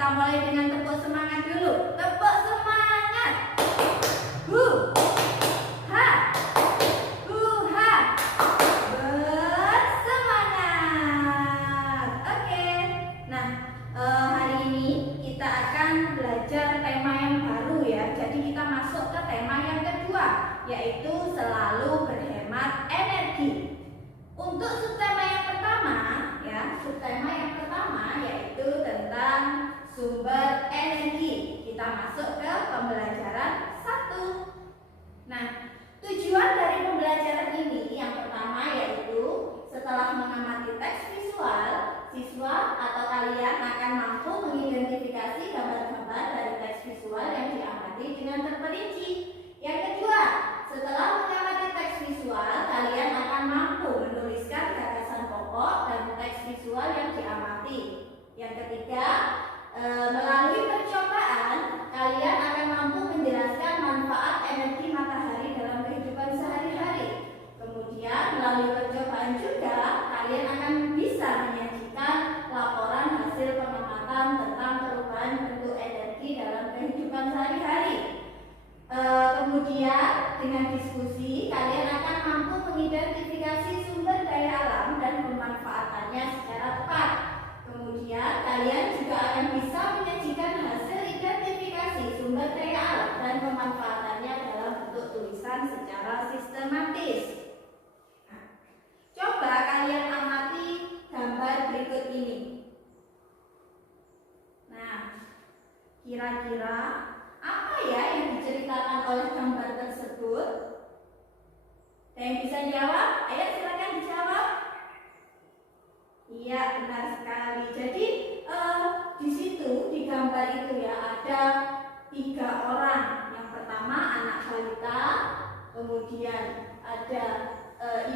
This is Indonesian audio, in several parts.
kita mulai dengan tepuk semangat dulu. Tepuk semangat. Hu, ha, hu, ha. Bersemangat. Oke. Nah, hari ini kita akan belajar tema yang baru ya. Jadi kita masuk ke tema yang kedua, yaitu selalu berhemat energi. Untuk subtema yang pertama ya, subtema yang pertama yaitu tentang sumber energi. Kita masuk ke pembelajaran 1. Nah, tujuan dari pembelajaran ini yang pertama yaitu setelah mengamati teks visual, siswa atau kalian akan mampu mengidentifikasi gambar-gambar dari teks visual yang diamati dengan terperinci. Yang kedua, setelah mengamati teks visual, kalian akan mampu menuliskan gagasan pokok dan teks visual yang diamati. Yang ketiga, melalui percobaan, kalian akan mampu menjelaskan manfaat energi matahari dalam kehidupan sehari-hari. Kemudian, melalui percobaan juga, kalian akan bisa menyajikan laporan hasil pengamatan tentang perubahan bentuk energi dalam kehidupan sehari-hari. Kemudian dengan diskusi kalian akan mampu mengidentifikasi sumber daya alam dan pemanfaatannya secara tepat. Kemudian kalian juga akan bisa menyajikan hasil identifikasi sumber daya alam dan pemanfaatannya dalam bentuk tulisan secara sistematis. Nah, coba kalian amati gambar berikut ini. Nah, kira-kira apa ya yang diceritakan oleh gambar tersebut? Ada yang bisa jawab? Ayo silakan dijawab. Iya, benar sekali. Jadi di situ di gambar itu ya ada 3 orang. Yang pertama anak balita, kemudian ada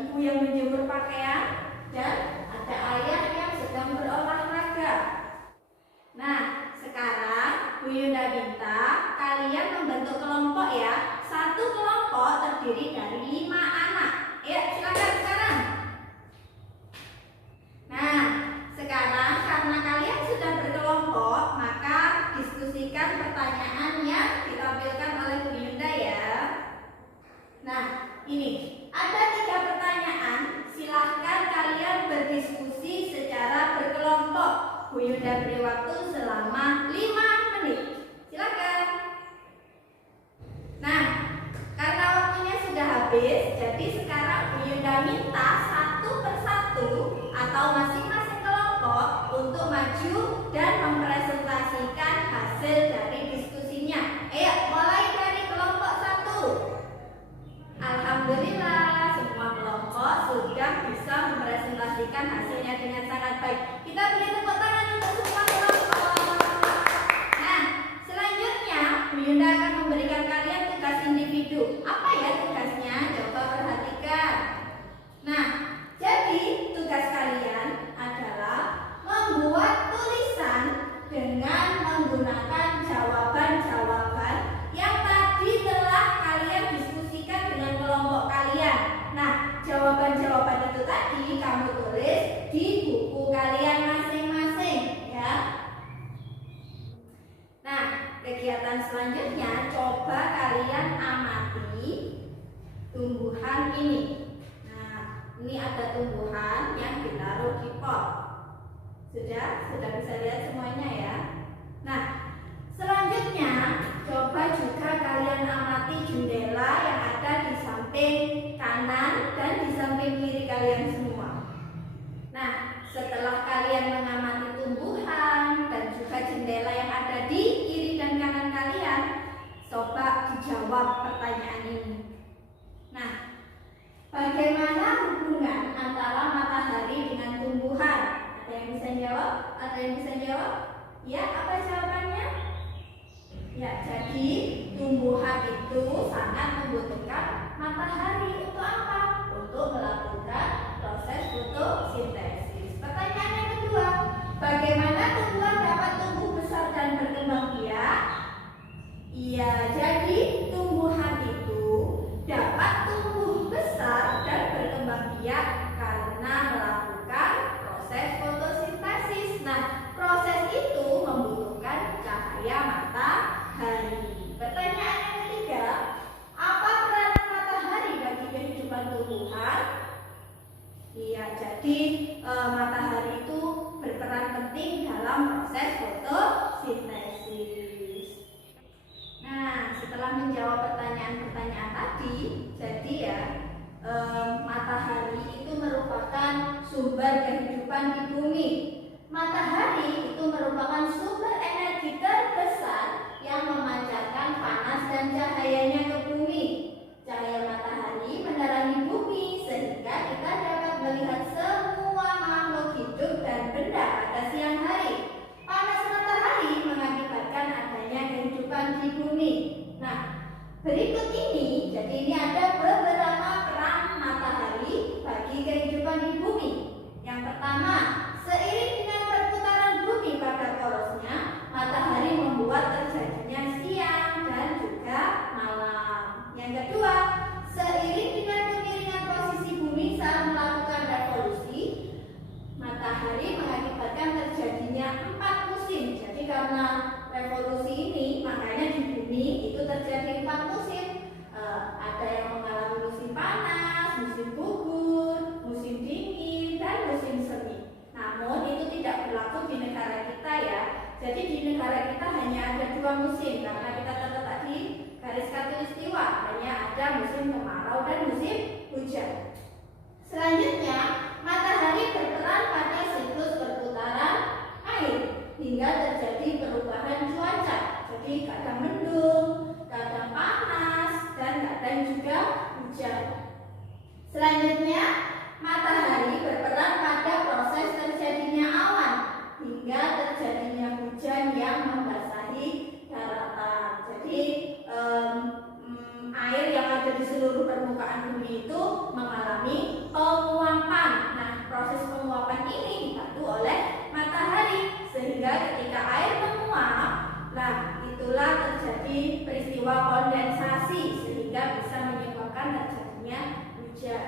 ibu yang menjemur pakaian, dan ada ayah yang sedang berolahraga. Nah, sekarang Bu Yunda minta kalian membentuk kelompok ya. Satu kelompok terdiri dari 5 anak. Ya, silakan sekarang. Nah, sekarang karena kalian sudah berkelompok, maka diskusikan pertanyaan yang ditampilkan oleh Bu Yunda ya. Nah, ini ada 3 pertanyaan. Silahkan kalian berdiskusi secara berkelompok. Bu Yunda beri waktu selama 5 menit. Silakan. Nah, karena waktunya sudah habis, jadi sekarang Bu Yunda minta satu persatu atau masing-masing kelompok untuk maju dan mempresentasikan hasil dari diskusinya. Ayo, mulai dari kelompok 1. Alhamdulillah, semua kelompok sudah bisa mempresentasikan hasilnya dengan sangat baik. Kita beri tepuk tangan untuk semua kelompok. Nah, selanjutnya Bu Yunda akan memberikan kalian tugas individu. Apa ya tugasnya? Coba perhatikan. Nah, jadi tugas kalian adalah membuat tulisan dengan menggunakan jawaban-jawaban yang tadi telah kalian diskusikan dengan kelompok kalian. Nah, jawaban-jawaban itu tadi kamu tulis di buku kalian masing-masing ya. Nah, kegiatan selanjutnya coba kalian amati tumbuhan ini. Nah, ini ada tumbuhan yang ditaruh di pot. Sudah bisa lihat semuanya ya. Nah, selanjutnya coba juga kalian amati jendela yang ada di samping kanan dan di samping kiri kalian semua. Nah, setelah kalian mengamati tumbuhan dan juga jendela yang ada di kiri dan kanan kalian, coba dijawab pertanyaan ini. Nah, bagaimana hubungan antara matahari dengan tumbuhan? Ada yang bisa jawab? Ada yang bisa jawab? Ya, apa jawabannya? Ya, jadi tumbuhan itu sangat membutuhkan matahari untuk apa? Untuk melakukan proses fotosintesis. Pertanyaan yang kedua, bagaimana tumbuhan dapat tumbuh besar dan berkembang biak? Iya, jadi tumbuhan itu dapat tumbuh besar dan berkembang biak karena melakukan proses fotosintesis. Nah, proses itu membutuhkan Jadi matahari itu berperan penting dalam proses fotosintesis. Nah, setelah menjawab pertanyaan-pertanyaan tadi, jadi ya matahari itu merupakan sumber kehidupan di bumi. Matahari itu merupakan sumber energi terbesar yang memancarkan panas dan cahayanya ke bumi. Cahaya matahari menerangi bumi sehingga kita dapat melihat semua makhluk hidup dan benda pada siang hari. Panas matahari mengakibatkan adanya kehidupan di bumi. Nah, berikut ini, jadi ini ada beberapa peran matahari bagi kehidupan di bumi. Yang pertama, seiring dengan perputaran bumi pada porosnya, matahari membuat terjadinya siang dan juga malam. Yang kedua, seiring dengan kemiringan posisi bumi saat melakukan revolusi, matahari mengakibatkan terjadinya 4 musim. Jadi karena revolusi ini, makanya di bumi itu terjadi 4 musim. Ada yang mengalami musim panas, musim gugur, musim dingin, dan musim semi. Namun itu tidak berlaku di negara kita ya. Jadi di negara kita hanya ada 2 musim karena kita terletak di garis khatulistiwa. Hanya ada musim kemarau dan musim hujan. Selanjutnya, matahari berperan pada siklus perputaran air hingga terjadi perubahan cuaca. Jadi kadang mendung, kadang panas, dan kadang juga hujan. Selanjutnya, matahari berperan pada proses terjadinya awan hingga terjadinya hujan yang membasahi daratan. Jadi air yang ada di seluruh permukaan bumi itu mengalami penguapan. Nah, proses penguapan ini dibantu oleh matahari sehingga ketika air menguap, nah itulah terjadi peristiwa kondensasi sehingga bisa menyebabkan terjadinya hujan.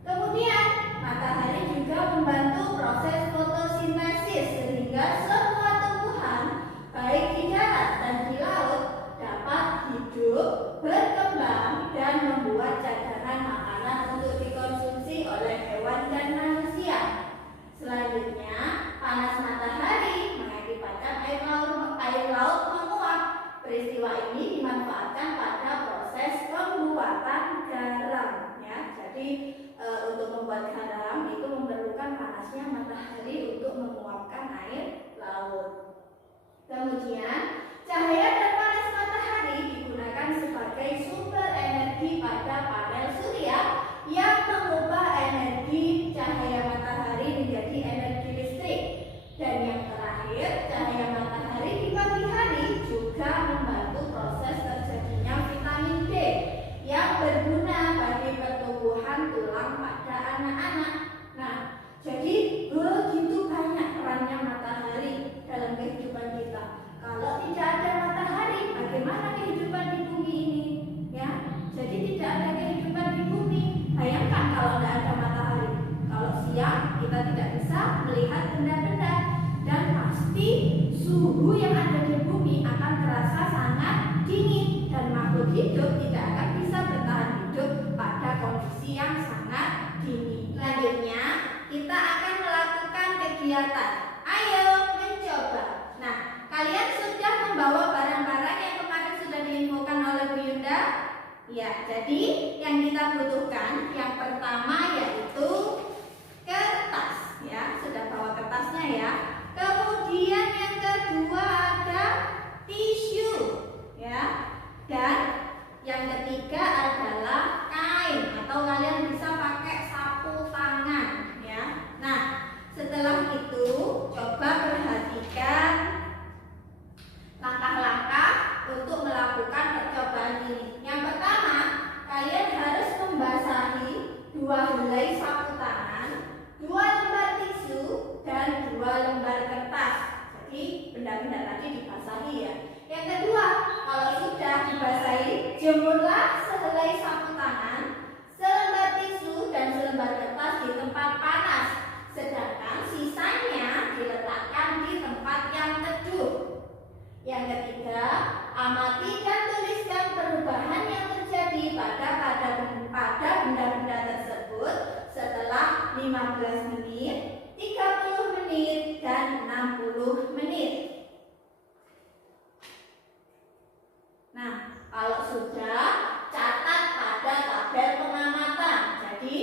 Kemudian matahari juga membantu proses fotosintesis sehingga semua tumbuhan baik di darat dan di laut dapat hidup, berkembang, dan membuat cadangan makanan untuk dikonsumsi oleh hewan dan manusia. Selanjutnya, panas matahari mengakibatkan air laut menguap. Peristiwa ini dimanfaatkan pada proses pembuatan garam. Ya, jadi untuk membuat garam itu memerlukan panasnya matahari untuk menguapkan air laut. Kemudian, cahaya dan panas matahari digunakan sebagai sumber energi pada panel surya yang mengubah energi cahaya matahari menjadi energi listrik. Dan yang terakhir, cahaya matahari di pagi hari juga membantu proses terjadinya vitamin D yang berguna bagi pertumbuhan tulang pada anak-anak. Nah, jadi begitu banyak perannya matahari dalam kehidupan kita. Kalau tidak ada matahari, bagaimana kehidupan di bumi ini? Ya, jadi tidak ada kehidupan di bumi. Bayangkan kalau tidak ada matahari. Kalau siang kita tidak bisa melihat benda-benda dan pasti suhu yang ada di bumi akan terasa sangat dingin dan makhluk hidup tidak akan bisa bertahan hidup pada kondisi yang sangat dingin. Selanjutnya, kita akan melakukan kegiatan. Ayo mencoba. Nah, kalian sudah membawa barang-barang yang kemarin sudah diinfokan oleh Bu Yunda? Ya, jadi yang kita butuhkan yang pertama yaitu kertas. Ya, sudah bawa kertasnya ya. Kemudian yang kedua ada tisu. Ya, dan yang ketiga adalah kain atau kalian bisa pakai sapu tangan. Ya, nah setelah itu coba perhatikan langkah-langkah untuk melakukan percobaan ini. Yang pertama, kalian harus membasahi 2 helai menit, 30 menit, dan 60 menit. Nah, kalau sudah, catat pada tabel pengamatan. Jadi,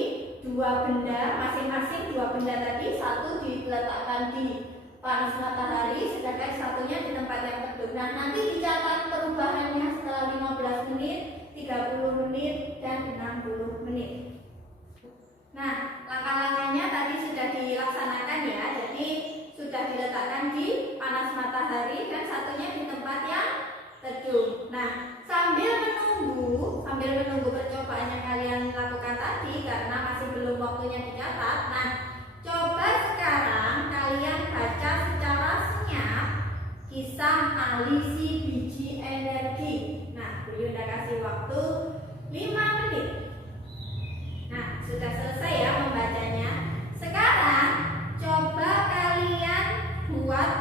dua benda, masing-masing dua benda tadi, satu diletakkan di panas matahari, sedangkan satunya di tempat yang teduh. Nah, nanti dicatat perubahannya setelah 15 menit, 30 menit, dan 60 menit. Nah, langkah-langkahnya tadi sudah dilaksanakan ya. Jadi, sudah diletakkan di panas matahari dan satunya di tempat yang teduh. Nah, sambil menunggu percobaan yang kalian lakukan tadi karena masih belum waktunya dicatat. Nah, coba sekarang kalian baca secara senyap kisah Alisi Biji Energi. Nah, Bu Yunda kasih waktu 5 menit. Nah, sudah selesai ya membacanya. Sekarang coba kalian buat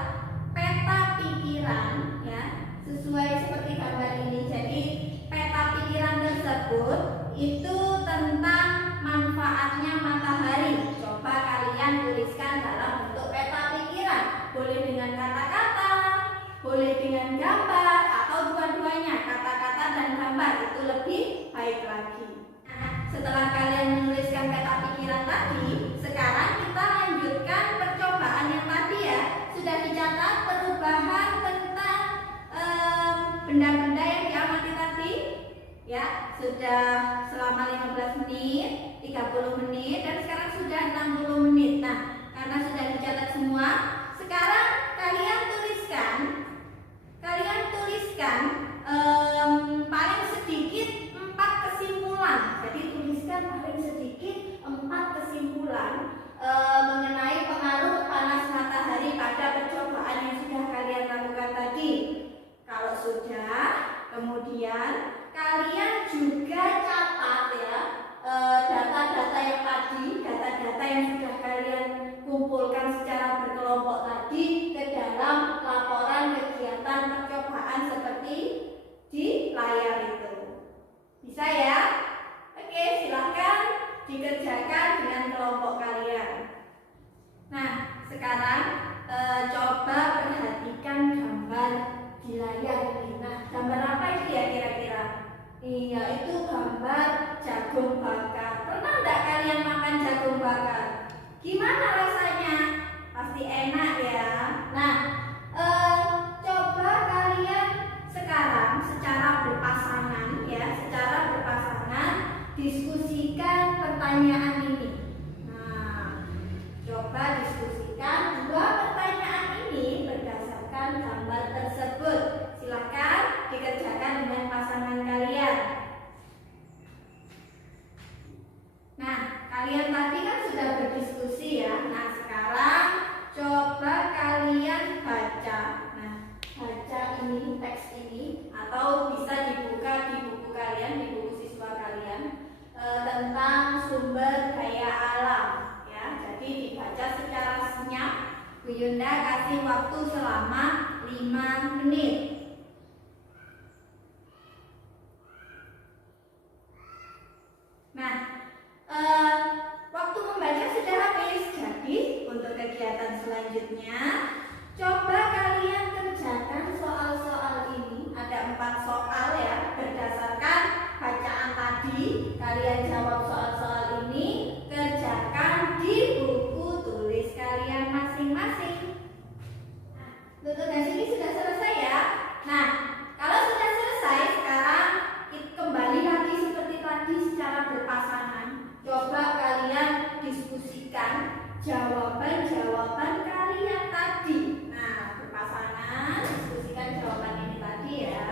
peta pikiran ya, sesuai seperti gambar ini. Jadi peta pikiran tersebut itu tentang manfaatnya matahari. Coba kalian tuliskan dalam bentuk peta pikiran. Boleh dengan kata-kata, boleh dengan gambar, atau dua-duanya, kata-kata dan gambar, itu lebih baik lagi. Nah, setelah kalian menuliskan peta pikiran tadi, sekarang kita lanjutkan percobaan yang tadi ya. Sudah dicatat perubahan tentang benda-benda yang diamati tadi ya, sudah selama 15 menit, 30 menit, dan sekarang sudah 60 menit. Nah, karena sudah dicatat semua, sekarang kalian tuliskan paling sedikit 4 kesimpulan. Jadi tuliskan paling sedikit 4 kesimpulan mengenai pengaruh panas matahari pada percobaan yang sudah kalian lakukan tadi. Kalau sudah, kemudian kalian juga catat ya data-data yang tadi, data-data yang sudah kalian kumpulkan secara berkelompok tadi ke dalam laporan kegiatan percobaan seperti di layar itu. Bisa ya? Oke, silahkan dikerjakan dengan kelompok kalian. Nah, sekarang coba perhatikan gambar di layar ini. Nah, gambar apa ini ya kira-kira? Iya, itu gambar jagung bakar. Pernah enggak kalian makan jagung bakar? Gimana rasanya? Pasti enak ya. Nah, coba kalian sekarang secara berpasangan ya, diskusikan pertanyaan ini. Nah, coba diskusikan dua pertanyaan ini berdasarkan gambar tersebut. Silakan dikerjakan dengan pasangan kalian. Nah, kalian tadi kan sudah berdiskusi ya. Nah, sekarang coba kalian baca. Nah, baca ini, teks ini, atau bisa dibuka di buku kalian, di buku siswa kalian, tentang sumber daya alam ya. Jadi dibaca secara senyap. Bu Yunda kasih waktu selama 5 menit. Nah, waktu membaca sudah habis. Jadi untuk kegiatan selanjutnya, coba kalian kerjakan soal-soal ini. Ada 4 soal ya, berdasarkan bacaan tadi. Kalian jawab soal-soal ini, kerjakan di buku tulis kalian masing-masing. Nah, tugas ini sudah selesai ya. Nah, kalau sudah selesai, sekarang kita kembali lagi seperti tadi secara berpasangan. Coba kalian diskusikan jawaban-jawaban kalian tadi. Nah, berpasangan, diskusikan jawaban ini tadi ya.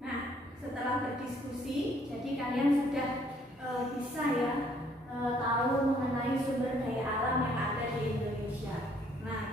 Nah, setelah berdiskusi, jadi kalian sudah bisa ya tahu mengenai sumber daya alam yang ada di Indonesia. Nah,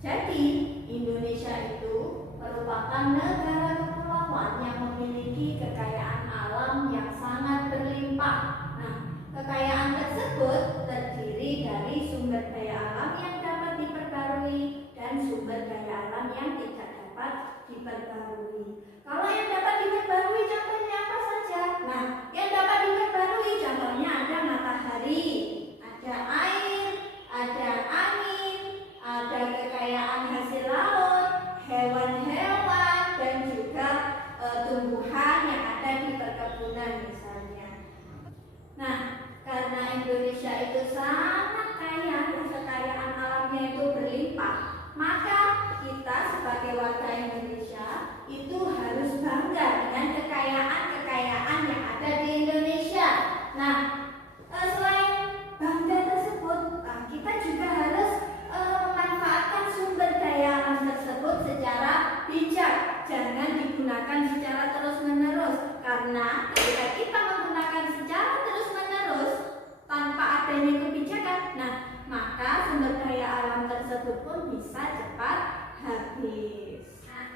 jadi Indonesia itu merupakan negara kepulauan yang memiliki kekayaan alam yang sangat berlimpah. Nah, kekayaan tersebut terdiri dari sumber daya alam yang dapat diperbarui dan sumber daya alam yang tidak dapat diperbarui. Kalau yang dapat diperbarui contohnya apa saja? Nah, yang dapat diperbarui contohnya ada matahari, ada air, alamnya itu berlimpah, maka kita sebagai warga Indonesia itu harus bangga dengan kekayaan-kekayaan yang ada di Indonesia. Nah, selain bangga tersebut, kita juga harus memanfaatkan sumber daya alam tersebut secara bijak. Jangan digunakan secara terus-menerus, karena jika kita menggunakan secara terus-menerus tanpa adanya kebijakan, nah maka sumber daya alam tersebut pun bisa cepat habis. Nah,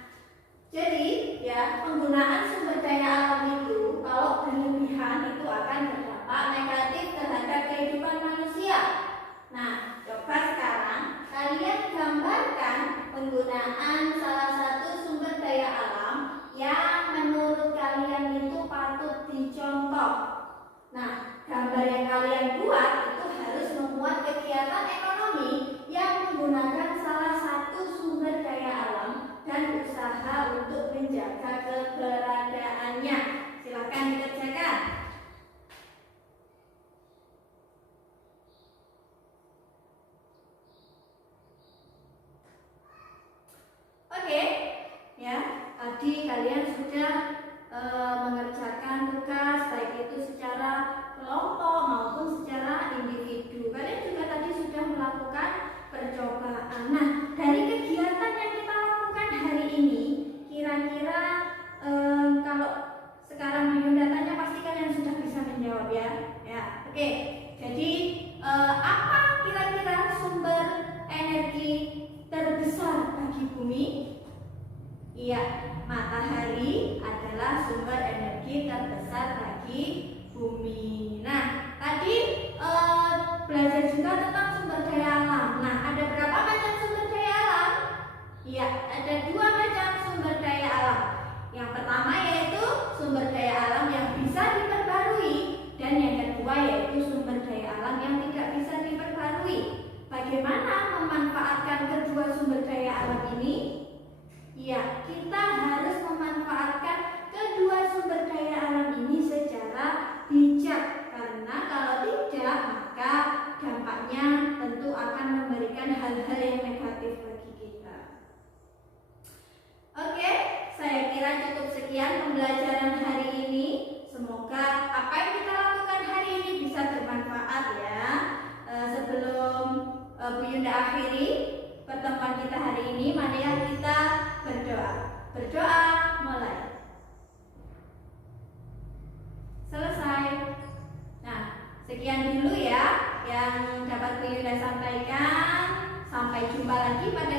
jadi ya, penggunaan sumber daya alam itu kalau berlebihan itu akan berdampak negatif terhadap kehidupan manusia. Nah, coba sekarang kalian gambarkan penggunaan salah satu sumber daya alam yang menurut kalian itu patut dicontoh. Nah, gambar yang kalian buat itu harus memuat kegiatan ekonomi yang menggunakan salah satu sumber daya alam dan usaha untuk menjaga keberadaannya. Silakan dikerjakan. Oke, ya, tadi kalian sudah mengerjakan tugas baik itu secara kelompok maupun secara individu. Kalian juga tadi sudah melakukan percobaan. Nah, dari kegiatan yang kita lakukan hari ini, kira-kira kalau sekarang Yunda tanya pasti kalian sudah bisa menjawab ya. Ya, oke. Jadi apa kira-kira sumber energi terbesar bagi bumi? Iya, matahari adalah sumber energi terbesar bagi bumi. Nah, tadi belajar juga tentang sumber daya alam. Nah, ada berapa macam sumber daya alam? Iya, ada 2 macam sumber daya alam. Yang pertama yaitu sumber daya alam yang bisa diperbarui, dan yang kedua yaitu sumber daya alam yang tidak bisa diperbarui. Bagaimana memanfaatkan kedua sumber daya alam ini? Ya, kita harus memanfaatkan kedua sumber daya alam ini secara bijak, karena kalau tidak maka dampaknya tentu akan memberikan hal-hal yang negatif bagi kita. Oke, saya kira cukup sekian pembelajaran hari ini. Semoga apa yang kita lakukan hari ini bisa bermanfaat ya. Sebelum Bu Yunda akhiri pertemuan kita hari ini, mari kita berdoa. Berdoa mulai. Selesai. Nah, sekian dulu ya yang dapat Bu Yunda sampaikan. Sampai jumpa lagi pada